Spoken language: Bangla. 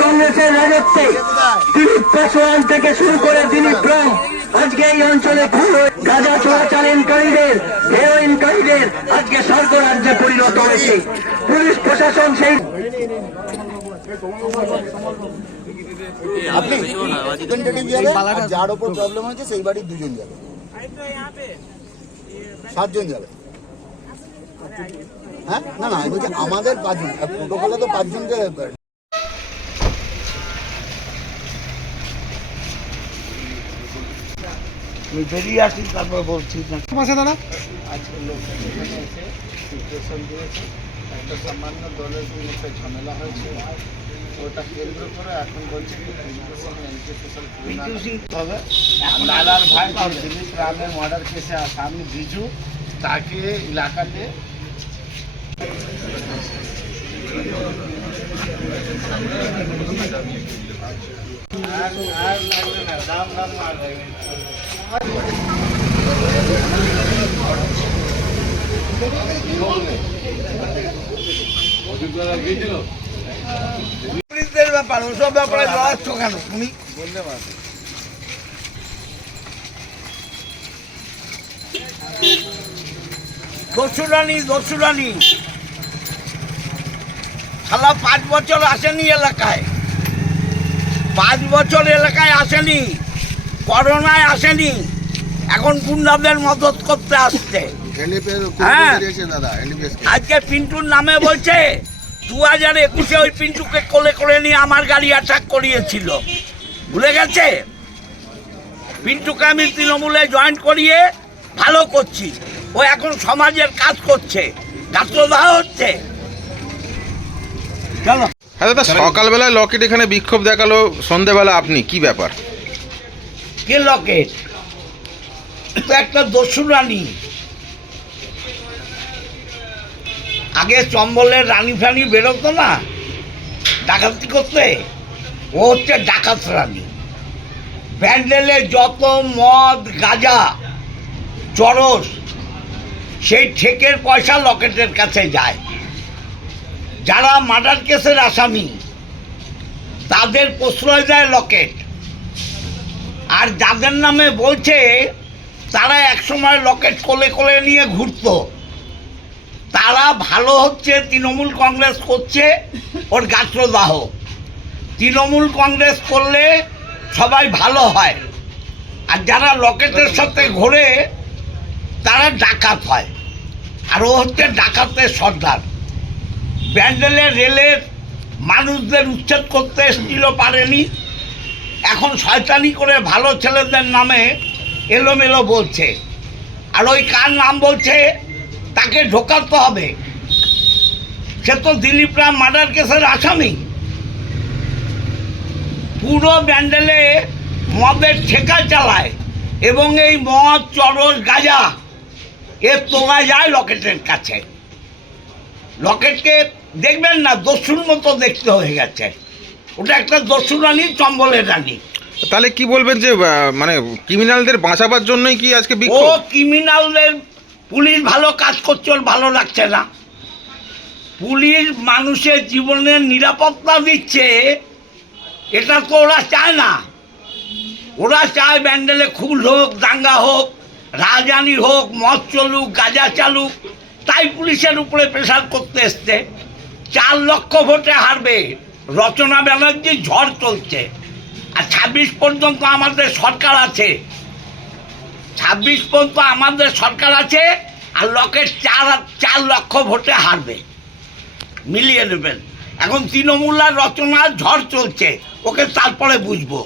কংগ্রেসের রাজত্বে দিলীপ পাসোয়ান থেকে শুরু করে দিলীপ রায় আজকে এই অঞ্চলে গাঁজা চোরাচালানকারীদের হেরোইনকারীদের আজকে স্বর্গরাজ্যে পরিণত হয়েছে। পুলিশ প্রশাসন সেই আপনি যার ওপর প্রবলেম হয়েছে সেই বাড়ির দুজন যাবে, 7 জন যাবে। হ্যাঁ না না বলছি আমাদের 5 জন, প্রোটোকলে তো 5 জনকে বেরিয়ে আসি তারপর বলছি দাদা। আজকে লোক এখানে এসে সিচুয়েশন দিয়েছে, একটা সামান্য দলের মধ্যে ঝামেলা হয়েছে, ওটা কেন্দ্র করে এখন বলছে কি লালার ভাই দিলীপ রামের মার্ডার কেসে আসামি বিজু তাকে এলাকাতে আর লাগবে না, দাম মার লাগবে। ব্যাপার ওসব ব্যাপারে লড়াচ্ছ কেন তুমি? বলতে পারবে দস্যুরানি শালা 5 বছর আসেনি এলাকায়, 5 বছর এলাকায় আসেনি, করোনায় আসেনি, এখন গুন্ডাদের মদত করতে আসছে। হ্যাঁ আজকে পিন্টুর নামে বলছে 2021-এ ওই পিন্টুকে কোলে করে নিয়ে আমার গাড়ি অ্যাটাক করিয়েছিল, ভুলে গেছে? পিন্টুকে আমি তৃণমূলে জয়েন করিয়ে ভালো করছি, ও এখন সমাজের কাজ করছে, গাত্রদাহ হচ্ছে। চলো। হ্যাঁ দাদা, সকালবেলায় লকেট এখানে বিক্ষোভ দেখালো, সন্ধ্যেবেলা আপনি কি ব্যাপার? কে লকেট? তো একটা দস্যুরানি, আগে চম্বলের রানী ফানি বেরোতো না ডাকাতি করতে, ও হচ্ছে ডাকাত রানী। ব্যান্ডেলে যত মদ গাঁজা চরস সেই ঠেকের পয়সা লকেটের কাছে যায়। যারা মার্ডার কেসের আসামি তাদের প্রশ্রয় দেয় লকেট, আর যাদের নামে বলছে তারা একসময় লকেট কোলে কোলে নিয়ে ঘুরতো, তারা ভালো হচ্ছে, তৃণমূল কংগ্রেস করছে, ওর গাত্রদাহ। তৃণমূল কংগ্রেস করলে সবাই ভালো হয়, আর যারা লকেটের সাথে ঘোরে তারা ডাকাত হয়, আর ও হচ্ছে ডাকাতের সর্দার। ব্যান্ডেলে রেলের মানুষদের উচ্ছেদ করতে এসেছিল, পারেনি, এখন শয়তানি করে ভালো ছেলেদের নামে এলোমেলো বলছে, আর ওই কার নাম বলছে তাকে ঢোকাতে হবে। সে তো দিলীপ রাম মার্ডার কেসের আসামি। পুরো ব্যান্ডেলে মদের ঠেকা চালায়, এবং এই মদ চরস গাঁজা এর তোলা যায় লকেটের কাছে। লকেটকে দেখবেন না দস্যুর মতো দেখতে হয়ে গেছে, ওটা একটা দস্যু রানী, চম্বলের রানী। তাহলে কি বলবেন যে মানে ক্রিমিনালদের বাঁচাবার জন্যই কি আজকে ও বিক্ষোভ? ক্রিমিনালদের পুলিশ ভালো কাজ করছে, ওর ভালো লাগছে না। পুলিশ মানুষের জীবনের নিরাপত্তা দিচ্ছে, এটা তো ওরা চায় না। ওরা চায় ব্যান্ডেলে খুন হোক, দাঙ্গা হোক, রাজধানী হোক, মদ চলুক, গাঁজা চালুক, তাই পুলিশের উপরে প্রেশার করতে এসছে। 4 লক্ষ ভোটে হারবে, রচনা ব্যানার্জি ঝড় চলছে, আর 26 পর্যন্ত আমাদের সরকার আছে, 26 পর্যন্ত আমাদের সরকার আছে, আর লকেট 4 লক্ষ ভোটে হারবে, মিলিয়ে নেবেন। এখন তৃণমূল আর রচনার ঝড় চলছে, ওকে তারপরে বুঝবো।